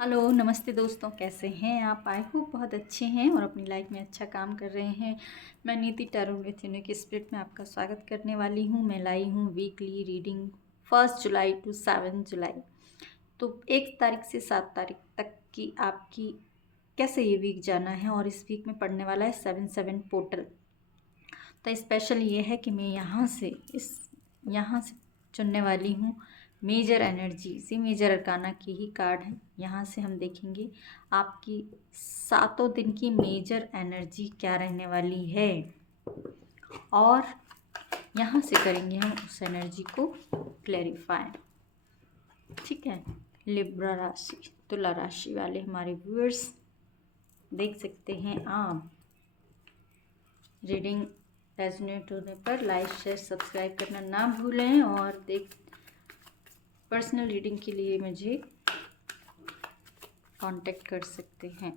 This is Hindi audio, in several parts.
हेलो नमस्ते दोस्तों, कैसे हैं आप? आई होप बहुत अच्छे हैं और अपनी लाइफ में अच्छा काम कर रहे हैं। मैं नीति टैरो के स्पिरिट में आपका स्वागत करने वाली हूँ। मैं लाई हूँ वीकली रीडिंग 1 जुलाई टू 7 जुलाई। तो 1 तारीख से 7 तारीख तक की आपकी कैसे ये वीक जाना है, और इस वीक में पढ़ने वाला है 7-7 पोर्टल। तो स्पेशल ये है कि मैं यहाँ से चुनने वाली हूँ मेजर एनर्जी। इसी मेजर अरकाना की ही कार्ड है। यहाँ से हम देखेंगे आपकी 7 दिन की मेजर एनर्जी क्या रहने वाली है, और यहाँ से करेंगे हम उस एनर्जी को क्लैरिफाई। ठीक है, लिब्रा राशि, तुला राशि वाले हमारे व्यूअर्स देख सकते हैं आप। रीडिंग रेजोनेट होने पर लाइक शेयर सब्सक्राइब करना ना भूलें, और पर्सनल रीडिंग के लिए मुझे कांटेक्ट कर सकते हैं।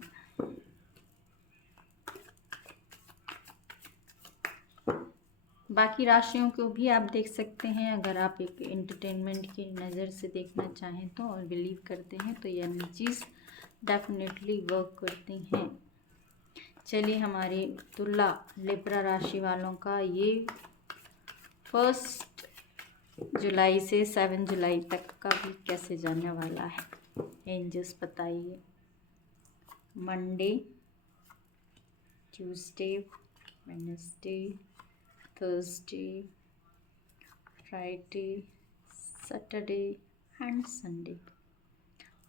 बाकी राशियों को भी आप देख सकते हैं, अगर आप एक एंटरटेनमेंट की नज़र से देखना चाहें तो, और बिलीव करते हैं तो ये एनर्जीज डेफिनेटली वर्क करती हैं। चलिए, हमारे तुला लिब्रा राशि वालों का ये 1 जुलाई से 7 जुलाई तक का भी कैसे जाने वाला है, एंजल्स बताइए। Monday, Tuesday, Wednesday, Thursday, Friday, Saturday and Sunday.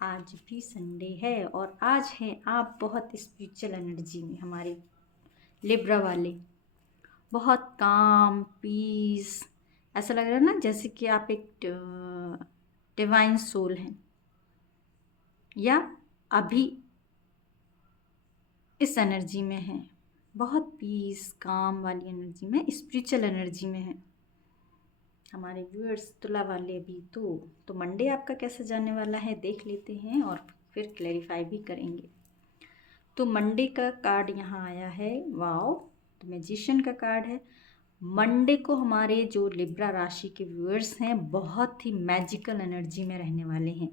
आज भी संडे है, और आज हैं आप बहुत स्पिरिचुअल एनर्जी में। हमारे लिब्रा वाले बहुत काम, पीस, ऐसा लग रहा है ना जैसे कि आप एक डिवाइन सोल हैं, या अभी इस एनर्जी में हैं। बहुत पीस, काम वाली एनर्जी में, स्पिरिचुअल एनर्जी में है हमारे व्यूअर्स तुला वाले भी। तो मंडे आपका कैसे जाने वाला है देख लेते हैं, और फिर क्लैरिफाई भी करेंगे। तो मंडे का कार्ड यहाँ आया है, वाओ, तो मैजिशियन का कार्ड है। मंडे को हमारे जो लिब्रा राशि के व्यूअर्स हैं बहुत ही मैजिकल एनर्जी में रहने वाले हैं,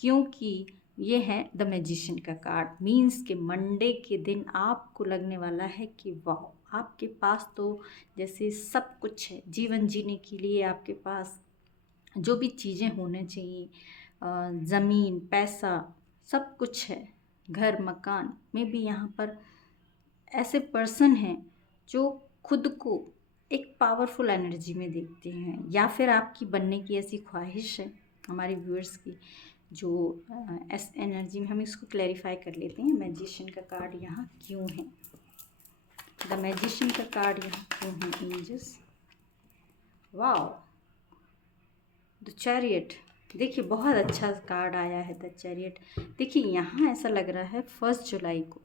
क्योंकि ये है द मैजिशियन का कार्ड। मीन्स कि मंडे के दिन आपको लगने वाला है कि वाह, आपके पास तो जैसे सब कुछ है जीवन जीने के लिए। आपके पास जो भी चीज़ें होने चाहिए, ज़मीन, पैसा, सब कुछ है, घर मकान में भी। यहाँ पर ऐसे पर्सन हैं जो खुद को एक पावरफुल एनर्जी में देखते हैं, या फिर आपकी बनने की ऐसी ख्वाहिश है हमारे व्यूअर्स की, जो एस एनर्जी में। हम इसको क्लैरिफाई कर लेते हैं, मैजिशियन का कार्ड यहाँ क्यों है, द मैजिशियन का कार्ड यहाँ क्यों है एंजल्स। वाओ, द चैरियट, देखिए बहुत अच्छा कार्ड आया है द चैरियट। देखिए यहाँ ऐसा लग रहा है 1 जुलाई को,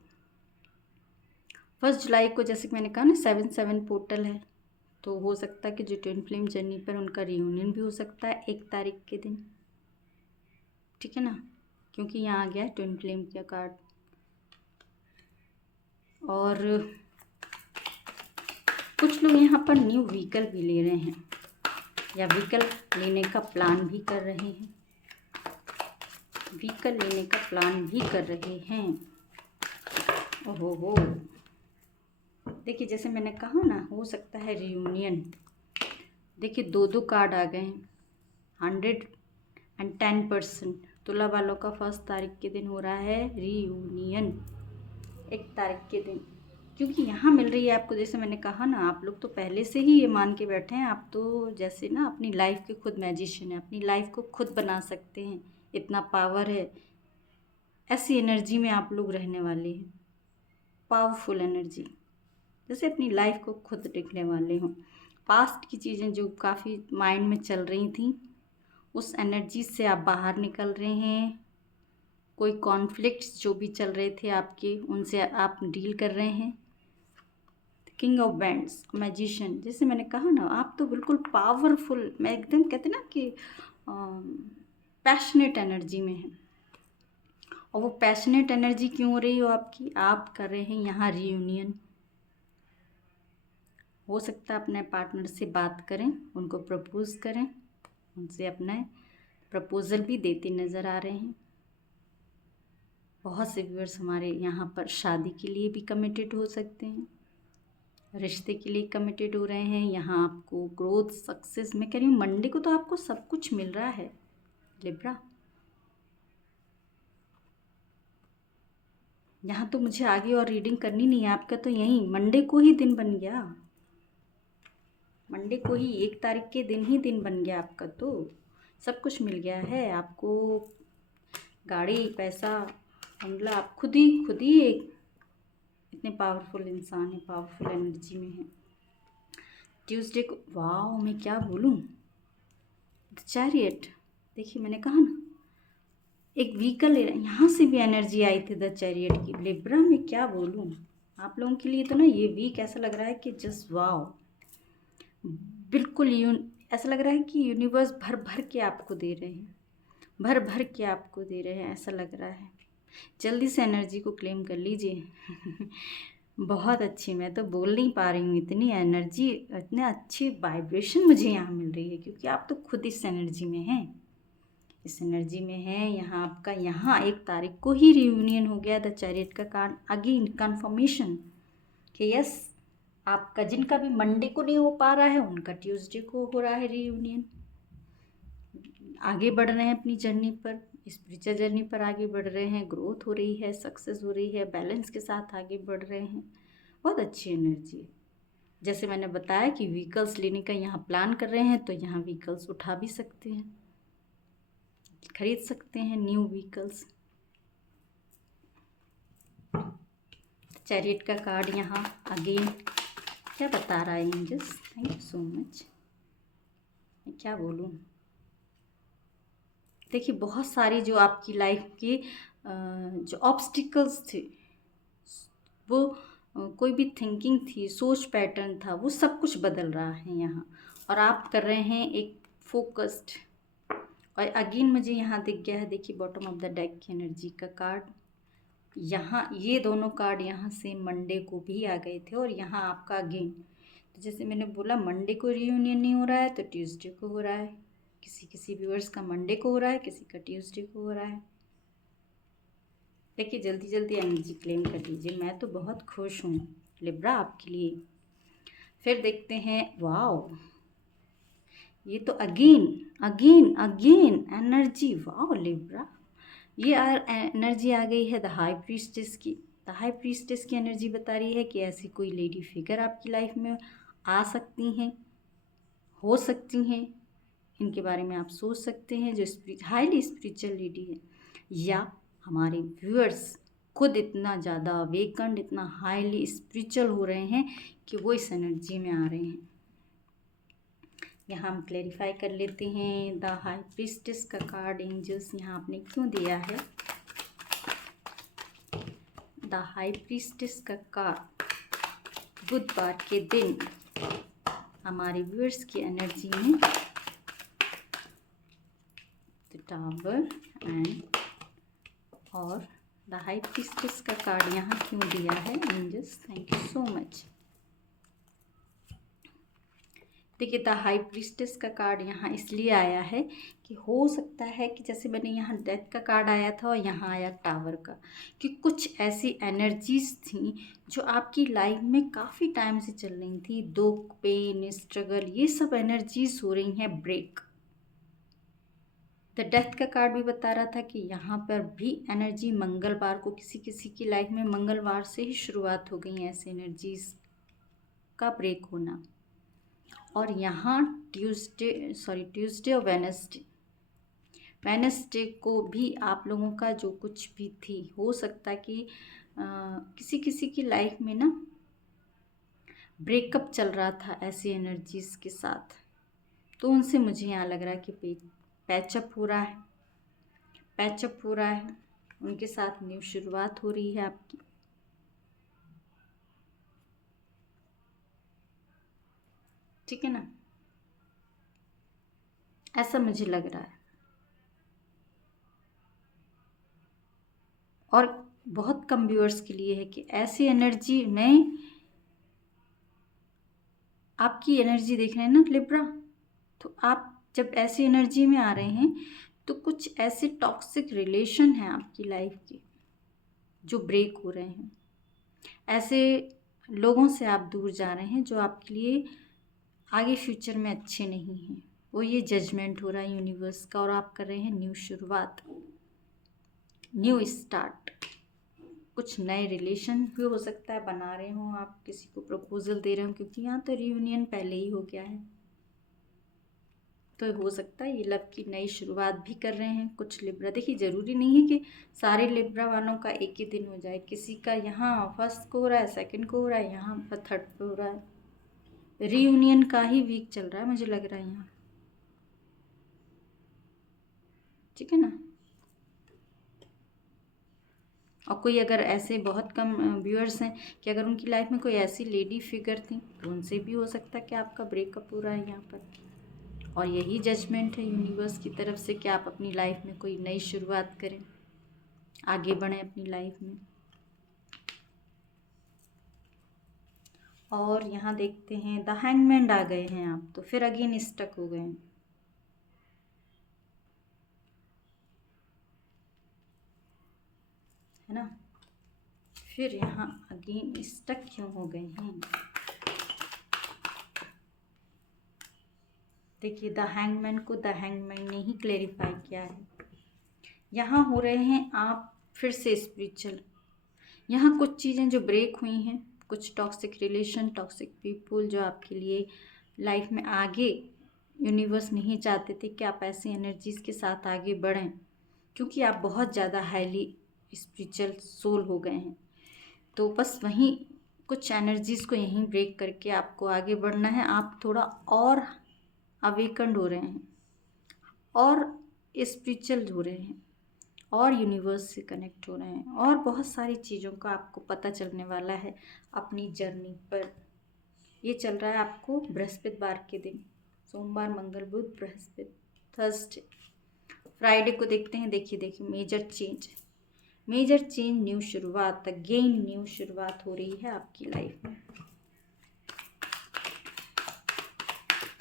1 जुलाई को जैसे कि मैंने कहा ना 7-7 पोर्टल है, तो हो सकता है कि जो ट्विन फ्लेम जर्नी पर उनका रियूनियन भी हो सकता है 1 तारीख के दिन। ठीक है ना, क्योंकि यहाँ आ गया है ट्विन फ्लेम का कार्ड। और कुछ लोग यहाँ पर न्यू व्हीकल भी ले रहे हैं, या व्हीकल लेने का प्लान भी कर रहे हैं, व्हीकल लेने का प्लान भी कर रहे हैं। ओहो हो, देखिए जैसे मैंने कहा ना, हो सकता है रियूनियन। देखिए दो दो कार्ड आ गए हैं, 110%। तुला वालों का 1 तारीख के दिन हो रहा है रियूनियन, 1 तारीख के दिन, क्योंकि यहाँ मिल रही है आपको। जैसे मैंने कहा ना, आप लोग तो पहले से ही ये मान के बैठे हैं, आप तो जैसे ना अपनी लाइफ के खुद मैजिशियन है, अपनी लाइफ को खुद बना सकते हैं, इतना पावर है। ऐसी एनर्जी में आप लोग रहने वाले हैं, पावरफुल एनर्जी, जैसे अपनी लाइफ को खुद लिखने वाले हों। पास्ट की चीज़ें जो काफ़ी माइंड में चल रही थी, उस एनर्जी से आप बाहर निकल रहे हैं। कोई कॉन्फ्लिक्ट्स जो भी चल रहे थे आपके, उनसे आप डील कर रहे हैं। किंग ऑफ बैंड्स, मैजिशियन, जैसे मैंने कहा ना, आप तो बिल्कुल पावरफुल, मैं एकदम कहते ना कि पैशनेट एनर्जी में है। और वो पैशनेट एनर्जी क्यों हो रही हो आपकी, आप कर रहे हैं यहाँ रियूनियन। हो सकता है अपने पार्टनर से बात करें, उनको प्रपोज करें, उनसे अपना प्रपोजल भी देते नज़र आ रहे हैं। बहुत से व्यूअर्स हमारे यहाँ पर शादी के लिए भी कमिटेड हो सकते हैं, रिश्ते के लिए कमिटेड हो रहे हैं। यहाँ आपको ग्रोथ, सक्सेस, मैं कह रही हूँ मंडे को तो आपको सब कुछ मिल रहा है लिब्रा। यहाँ तो मुझे आगे और रीडिंग करनी नहीं है, आपका तो यही मंडे को ही दिन बन गया, मंडे को ही 1 तारीख के दिन ही दिन बन गया आपका, तो सब कुछ मिल गया है आपको। गाड़ी, पैसा, बंगला, आप खुद ही एक इतने पावरफुल इंसान है, पावरफुल एनर्जी में है। ट्यूसडे को वाह, मैं क्या बोलूँ, द चैरियट, देखिए मैंने कहा ना, एक व्हीकल यहाँ से भी एनर्जी आई थी द चैरियट की। लिब्रा में क्या बोलूँ आप लोगों के लिए, तो ना ये वीक ऐसा लग रहा है कि जस्ट वाओ, बिल्कुल ऐसा लग रहा है कि यूनिवर्स भर भर के आपको दे रहे हैं, भर भर के आपको दे रहे हैं, ऐसा लग रहा है। जल्दी से एनर्जी को क्लेम कर लीजिए। बहुत अच्छी, मैं तो बोल नहीं पा रही हूँ, इतनी एनर्जी, इतने अच्छी वाइब्रेशन मुझे यहाँ मिल रही है, क्योंकि आप तो खुद इस एनर्जी में हैं, इस एनर्जी में है। यहाँ आपका यहाँ 1 तारीख को ही रियूनियन हो गया द चैरियट का कार्ड, अगेन कन्फर्मेशन कि यस, आपका जिनका भी मंडे को नहीं हो पा रहा है उनका ट्यूसडे को हो रहा है रियूनियन। आगे बढ़ रहे हैं अपनी जर्नी पर, स्पिरिचुअल जर्नी पर आगे बढ़ रहे हैं, ग्रोथ हो रही है, सक्सेस हो रही है, बैलेंस के साथ आगे बढ़ रहे हैं। बहुत अच्छी एनर्जी है। जैसे मैंने बताया कि व्हीकल्स लेने का यहाँ प्लान कर रहे हैं, तो यहाँ व्हीकल्स उठा भी सकते हैं, खरीद सकते हैं न्यू व्हीकल्स। चैरियट का कार्ड यहाँ अगेन क्या बता रहा है angels, thank you so much. मैं क्या बोलूँ, देखिए बहुत सारी जो आपकी लाइफ की जो ऑब्स्टिकल्स थे, वो कोई भी थिंकिंग थी, सोच पैटर्न था, वो सब कुछ बदल रहा है यहाँ, और आप कर रहे हैं एक फोकस्ड। और अगेन मुझे यहाँ दिख गया है, देखिए बॉटम ऑफ द डेक की एनर्जी का कार्ड, यहाँ ये दोनों कार्ड यहाँ से मंडे को भी आ गए थे, और यहाँ आपका अगेन, तो जैसे मैंने बोला मंडे को रियूनियन नहीं हो रहा है तो ट्यूसडे को हो रहा है, किसी व्यूअर्स का मंडे को हो रहा है, किसी का ट्यूसडे को हो रहा है। देखिए जल्दी जल्दी एनर्जी क्लेम कर लीजिए, मैं तो बहुत खुश हूँ लिब्रा आपके लिए। फिर देखते हैं, वाओ, ये तो अगेन एनर्जी, वाओ लिब्रा, ये एनर्जी आ गई है द हाई प्रीस्टेस की। द हाई प्रीस्टेस की एनर्जी बता रही है कि ऐसी कोई लेडी फिगर आपकी लाइफ में आ सकती हैं, हो सकती हैं, इनके बारे में आप सोच सकते हैं, जो हाईली स्पिरिचुअल लेडी है, या हमारे व्यूअर्स खुद इतना ज़्यादा अवेकन्ड, इतना हाईली स्पिरिचुअल हो रहे हैं कि वो इस एनर्जी में आ रहे हैं। यहाँ हम क्लैरिफाई कर लेते हैं, द हाई प्रीस्टेस का कार्ड एंजल्स यहाँ आपने क्यों दिया है। द हाई प्रीस्टेस का कार्ड बुधवार के दिन हमारे व्यूअर्स की एनर्जी में द टावर एंड, और द हाई प्रीस्टेस का कार्ड यहाँ क्यों दिया है angels, thank you so much. देखिए द हाई प्रीस्टेस का कार्ड यहाँ इसलिए आया है कि हो सकता है कि जैसे मैंने यहाँ डेथ का कार्ड आया था और यहाँ आया टावर का, कि कुछ ऐसी एनर्जीज थी जो आपकी लाइफ में काफ़ी टाइम से चल रही थी, दुख, पेन, स्ट्रगल, ये सब एनर्जीज हो रही हैं ब्रेक। द डेथ का कार्ड भी बता रहा था कि यहाँ पर भी एनर्जी मंगलवार को, किसी की लाइफ में मंगलवार से ही शुरुआत हो गई ऐसी एनर्जीज का ब्रेक होना। और यहाँ ट्यूसडे और वेनसडे को भी आप लोगों का जो कुछ भी थी, हो सकता है कि किसी की लाइफ में ना ब्रेकअप चल रहा था ऐसी एनर्जीज के साथ, तो उनसे मुझे यहाँ लग रहा है कि पैचअप हो रहा है, उनके साथ न्यू शुरुआत हो रही है आपकी। ठीक है ना, ऐसा मुझे लग रहा है। और बहुत कम व्यूअर्स के लिए है कि ऐसी एनर्जी में, आपकी एनर्जी देख रहे हैं ना लिब्रा, तो आप जब ऐसी एनर्जी में आ रहे हैं तो कुछ ऐसे टॉक्सिक रिलेशन हैं आपकी लाइफ के, जो ब्रेक हो रहे हैं। ऐसे लोगों से आप दूर जा रहे हैं जो आपके लिए आगे फ्यूचर में अच्छे नहीं हैं। वो ये जजमेंट हो रहा है यूनिवर्स का, और आप कर रहे हैं न्यू शुरुआत, न्यू स्टार्ट। कुछ नए रिलेशन भी हो सकता है बना रहे हो आप, किसी को प्रपोजल दे रहे हो, क्योंकि यहाँ तो रियूनियन पहले ही हो गया है। तो हो सकता है ये लव की नई शुरुआत भी कर रहे हैं कुछ लिब्रा। देखिए ज़रूरी नहीं है कि सारे लिब्रा वालों का एक ही दिन हो जाए। किसी का यहाँ फर्स्ट को हो रहा है, सेकंड को हो रहा है, यहाँ पर थर्ड पे हो रहा है। रीयूनियन का ही वीक चल रहा है मुझे लग रहा है यहाँ, ठीक है ना। और कोई अगर ऐसे बहुत कम व्यूअर्स हैं कि अगर उनकी लाइफ में कोई ऐसी लेडी फिगर थी तो उनसे भी हो सकता है कि आपका ब्रेकअप हो रहा है यहाँ पर। और यही जजमेंट है यूनिवर्स की तरफ से कि आप अपनी लाइफ में कोई नई शुरुआत करें, आगे बढ़ें अपनी लाइफ में। और यहाँ देखते हैं द हैंगमैन आ गए हैं आप, तो फिर अगेन स्टक हो गए हैं, है ना। फिर यहाँ अगेन स्टक क्यों हो गए हैं? देखिए द हैंगमैन को द हैंगमैन ने ही क्लेरिफाई किया है। यहाँ हो रहे हैं आप फिर से स्पिरिचुअल। यहाँ कुछ चीज़ें जो ब्रेक हुई हैं, कुछ टॉक्सिक रिलेशन, टॉक्सिक पीपल जो आपके लिए लाइफ में आगे यूनिवर्स नहीं चाहते थे कि आप ऐसी एनर्जीज़ के साथ आगे बढ़ें, क्योंकि आप बहुत ज़्यादा हाईली स्पिरिचुअल सोल हो गए हैं। तो बस वहीं कुछ एनर्जीज़ को यहीं ब्रेक करके आपको आगे बढ़ना है। आप थोड़ा और अवेकन्ड हो रहे हैं और स्पिरिचुअल हो रहे हैं और यूनिवर्स से कनेक्ट हो रहे हैं, और बहुत सारी चीज़ों का आपको पता चलने वाला है अपनी जर्नी पर। ये चल रहा है आपको बृहस्पतिवार के दिन, सोमवार, मंगल, बुध, बृहस्पति, थर्सडे, फ्राइडे को देखते हैं। देखिए मेजर चेंज, न्यू शुरुआत, अगेन न्यू शुरुआत हो रही है आपकी लाइफ में।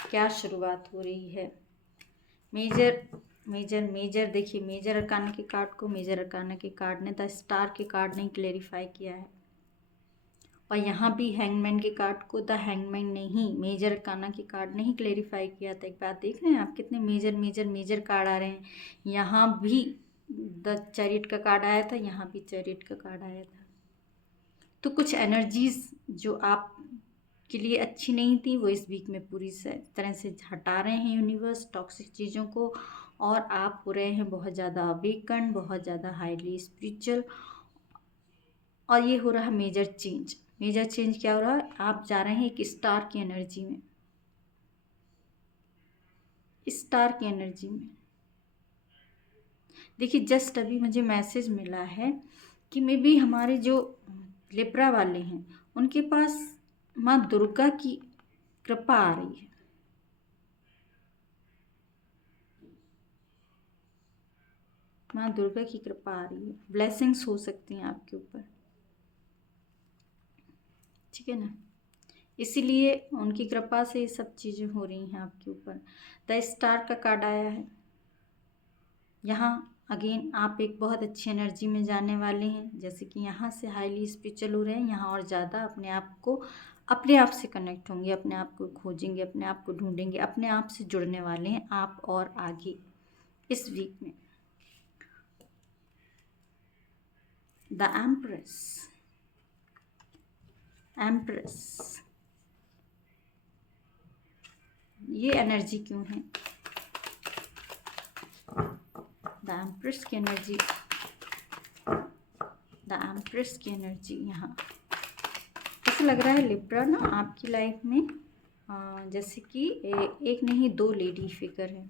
क्या शुरुआत हो रही है? मेजर देखिए मेजर अरकाना के कार्ड को मेजर अरकाना के कार्ड ने, द स्टार के कार्ड ने क्लेरिफाई किया है। और यहाँ भी हैंगमैन के कार्ड को द हैंगमैन ने ही, मेजर अरकाना के कार्ड ने ही क्लेरिफाई किया था। एक बात देख रहे हैं आप, कितने मेजर कार्ड आ रहे हैं। यहाँ भी द चैरियट का कार्ड आया था, यहाँ भी चैरियट का कार्ड आया था। तो कुछ एनर्जीज जो आप के लिए अच्छी नहीं थी वो इस वीक में पूरी तरह से हटा रहे हैं यूनिवर्स, टॉक्सिक चीज़ों को। और आप हो रहे हैं बहुत ज़्यादा अवेकन, बहुत ज़्यादा हाईली स्पिरिचुअल। और ये हो रहा है मेजर चेंज क्या हो रहा है? आप जा रहे हैं एक स्टार की एनर्जी में, देखिए जस्ट अभी मुझे मैसेज मिला है कि मे बी हमारे जो लिब्रा वाले हैं उनके पास माँ दुर्गा की कृपा आ रही है। माँ दुर्गा की कृपा आ रही है, ब्लेसिंग्स हो सकती हैं आपके ऊपर, ठीक है ना। इसीलिए उनकी कृपा से ये सब चीज़ें हो रही हैं आपके ऊपर। द स्टार का कार्ड आया है। यहाँ अगेन आप एक बहुत अच्छी एनर्जी में जाने वाले हैं, जैसे कि यहाँ से हाईली स्पिरिचुअल हो रहे हैं, यहाँ और ज़्यादा अपने आप से कनेक्ट होंगे, अपने आप को खोजेंगे, अपने आप को ढूंढेंगे, अपने आप से जुड़ने वाले हैं आप और आगे इस वीक में। द एम्प्रेस, ये एनर्जी क्यों है? द एम्प्रेस की एनर्जी यहाँ ऐसा लग रहा है लिब्रा ना आपकी लाइफ में जैसे कि एक नहीं दो लेडी फिगर है।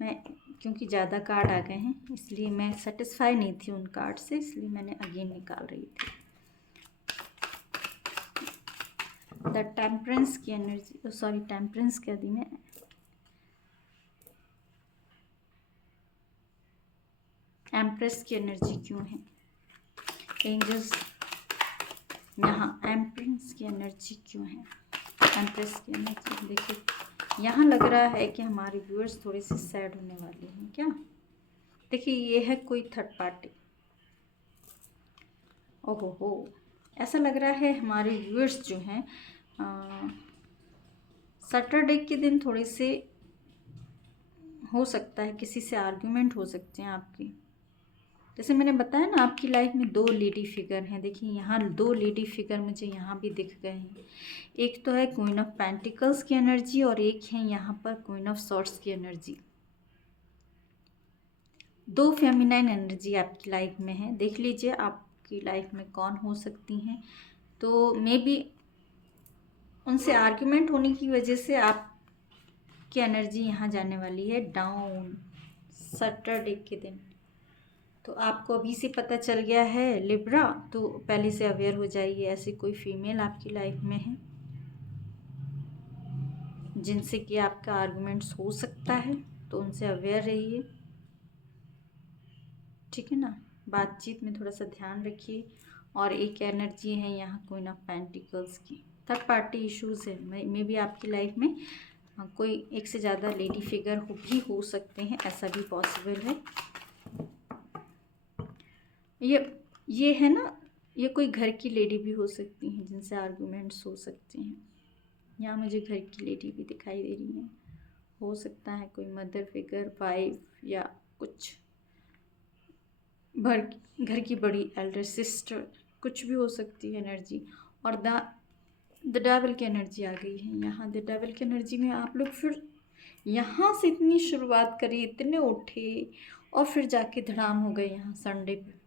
मैं क्योंकि ज़्यादा कार्ड आ गए हैं इसलिए मैं सेटिस्फाई नहीं थी उन कार्ड से, इसलिए मैंने अगेन निकाल रही थी। द टेम्परेंस की एनर्जी, सॉरी टेम्परेंस क्या दी मैं, एम्प्रेस की एनर्जी क्यों है? एंजल्स यहाँ एम्प्रेस की एनर्जी क्यों है? एम्प्रेस की एनर्जी देखिए यहाँ लग रहा है कि हमारे व्यूअर्स थोड़े से सैड होने वाले हैं क्या? देखिए ये है कोई थर्ड पार्टी। ओहो हो, ऐसा लग रहा है हमारे व्यूअर्स जो हैं सैटरडे के दिन थोड़े से हो सकता है किसी से आर्ग्यूमेंट हो सकते हैं आपकी। जैसे मैंने बताया ना, आपकी लाइफ में दो लेडी फिगर हैं। देखिए यहाँ दो लेडी फिगर मुझे यहाँ भी दिख गए हैं। एक तो है क्वीन ऑफ पेंटिकल्स की एनर्जी और एक है यहाँ पर क्वीन ऑफ सॉर्ड्स की एनर्जी। दो फेमिनाइन एनर्जी आपकी लाइफ में है। देख लीजिए आपकी लाइफ में कौन हो सकती हैं। तो मे बी उनसे आर्ग्यूमेंट होने की वजह से आपकी एनर्जी यहाँ जाने वाली है डाउन सैटरडे के दिन। तो आपको अभी से पता चल गया है लिब्रा, तो पहले से अवेयर हो जाइए। ऐसी कोई फीमेल आपकी लाइफ में है जिनसे कि आपका आर्गुमेंट्स हो सकता है, तो उनसे अवेयर रहिए, ठीक है ना। बातचीत में थोड़ा सा ध्यान रखिए। और एक एनर्जी है यहाँ क्वीन ऑफ पेंटिकल्स की। थर्ड पार्टी इश्यूज है मे भी आपकी लाइफ में। कोई एक से ज़्यादा लेडी फिगर हो सकते हैं, ऐसा भी पॉसिबल है। ये है ना, ये कोई घर की लेडी भी हो सकती हैं जिनसे आर्गुमेंट्स हो सकते हैं। यहाँ मुझे घर की लेडी भी दिखाई दे रही है। हो सकता है कोई मदर फिगर, वाइफ या कुछ घर की बड़ी एल्डर सिस्टर, कुछ भी हो सकती है एनर्जी। और द डेविल की एनर्जी आ गई है यहाँ। द डेविल की एनर्जी में आप लोग फिर यहाँ से इतनी शुरुआत करी, इतने उठे और फिर जाके धड़ाम हो गए यहाँ संडे पे।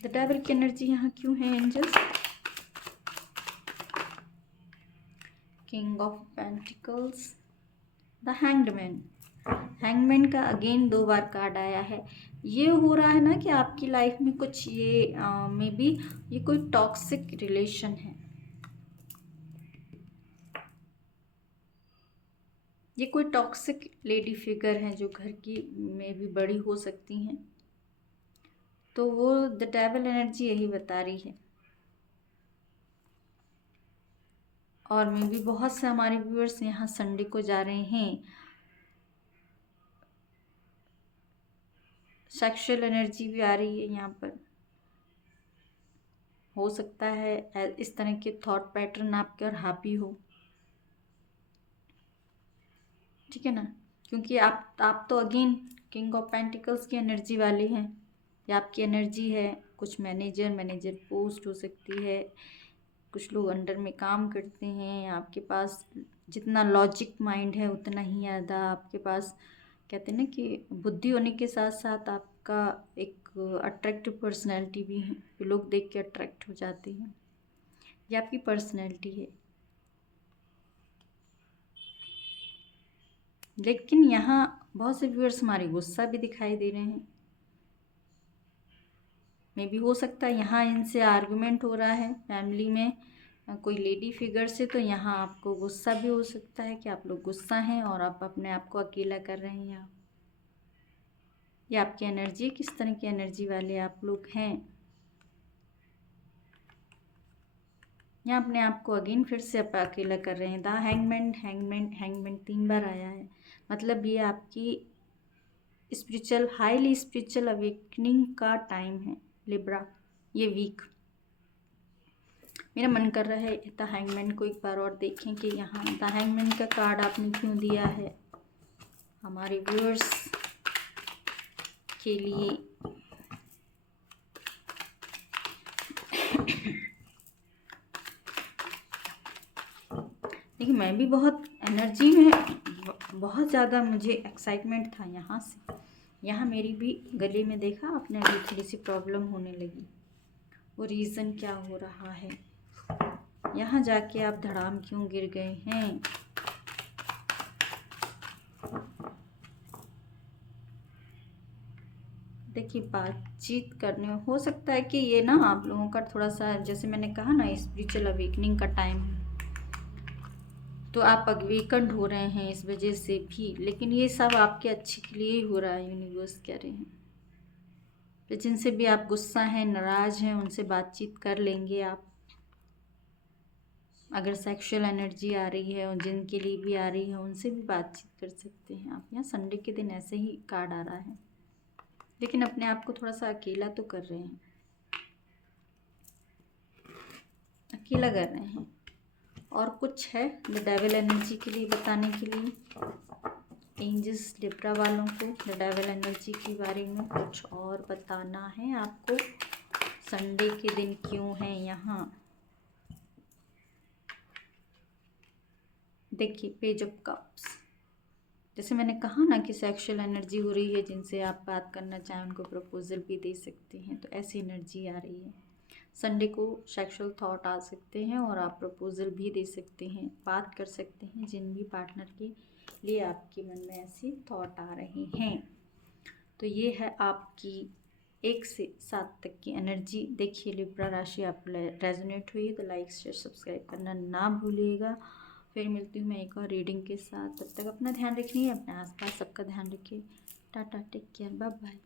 द डेविल की एनर्जी यहाँ क्यों है angels? King of pentacles, the hanged man. Hangman का अगेन 2 बार कार्ड आया है। ये हो रहा है ना कि आपकी लाइफ में कुछ ये मे बी ये कोई टॉक्सिक रिलेशन है। ये कोई टॉक्सिक लेडी फिगर हैं जो घर की में भी बड़ी हो सकती हैं। तो वो द डेविल एनर्जी यही बता रही है। और मे भी बहुत से हमारे व्यूअर्स यहाँ संडे को जा रहे हैं। सेक्सुअल एनर्जी भी आ रही है यहाँ पर। हो सकता है इस तरह के थॉट पैटर्न आपके और हावी हो, ठीक है ना। क्योंकि आप तो अगेन किंग ऑफ पेंटिकल्स की एनर्जी वाले हैं। ये आपकी एनर्जी है। कुछ मैनेजर पोस्ट हो सकती है। कुछ लोग अंडर में काम करते हैं। आपके पास जितना लॉजिक माइंड है उतना ही ज़्यादा आपके पास, कहते हैं ना कि बुद्धि होने के साथ साथ आपका एक अट्रैक्टिव पर्सनैलिटी भी है। लोग देख के अट्रैक्ट हो जाते हैं। ये आपकी पर्सनैलिटी है। लेकिन यहाँ बहुत से व्यूअर्स हमारे गुस्सा भी दिखाई दे रहे हैं। मे भी हो सकता है यहाँ इनसे आर्गुमेंट हो रहा है फैमिली में कोई लेडी फिगर से, तो यहाँ आपको गुस्सा भी हो सकता है कि आप लोग गुस्सा हैं और आप अपने आप को अकेला कर रहे हैं। यहाँ ये आपकी एनर्जी, किस तरह की एनर्जी वाले आप लोग हैं। यहाँ अपने आप को अगेन फिर से आप अकेला कर रहे हैं। द हैंगमैन 3 बार आया है। मतलब ये आपकी स्पिरिचुअल, हाईली स्पिरिचुअल अवेकनिंग का टाइम है लिब्रा, ये वीक। मेरा मन कर रहा है द हैंगमैन को एक बार और देखें कि यहाँ द हैंगमैन का कार्ड आपने क्यों दिया है हमारे व्यूअर्स के लिए। देखिए मैं भी बहुत एनर्जी में, बहुत ज़्यादा मुझे एक्साइटमेंट था यहाँ से। यहाँ मेरी भी गले में देखा आपने अभी थोड़ी सी प्रॉब्लम होने लगी। वो रीज़न क्या हो रहा है? यहाँ जाके आप धड़ाम क्यों गिर गए हैं? देखिए बातचीत करने में हो सकता है कि ये ना आप लोगों का थोड़ा सा, जैसे मैंने कहा ना, स्पिरिचुअल अवेकनिंग का टाइम है, तो आप अवेकन्ड हो रहे हैं इस वजह से भी। लेकिन ये सब आपके अच्छे के लिए ही हो रहा है, यूनिवर्स कह रहे हैं। तो जिनसे भी आप गुस्सा हैं, नाराज़ हैं, उनसे बातचीत कर लेंगे आप। अगर सेक्सुअल एनर्जी आ रही है और जिनके लिए भी आ रही है, उनसे भी बातचीत कर सकते हैं आप। यहाँ संडे के दिन ऐसे ही कार्ड आ रहा है। लेकिन अपने आप को थोड़ा सा अकेला तो कर रहे हैं, अकेला कर रहे हैं। और कुछ है द डेविल एनर्जी के लिए बताने के लिए, एंजल्स लिब्रा वालों को द डेविल एनर्जी के बारे में कुछ और बताना है आपको। संडे के दिन क्यों है यहाँ, देखिए पेज ऑफ कप्स। जैसे मैंने कहा ना कि सेक्सुअल एनर्जी हो रही है, जिनसे आप बात करना चाहें उनको प्रपोजल भी दे सकते हैं, तो ऐसी एनर्जी आ रही है। संडे को सेक्सुअल थॉट आ सकते हैं और आप प्रपोजल भी दे सकते हैं, बात कर सकते हैं जिन भी पार्टनर के लिए आपके मन में ऐसी थॉट आ रही हैं। तो ये है आपकी 1 से 7 तक की एनर्जी। देखिए लिब्रा राशि आपको रेजोनेट हुई तो लाइक शेयर सब्सक्राइब करना ना भूलिएगा। फिर मिलती हूँ मैं एक और रीडिंग के साथ, तब तक अपना ध्यान रखिए, अपने आसपास सबका ध्यान रखिए। Tata, take care, bye bye.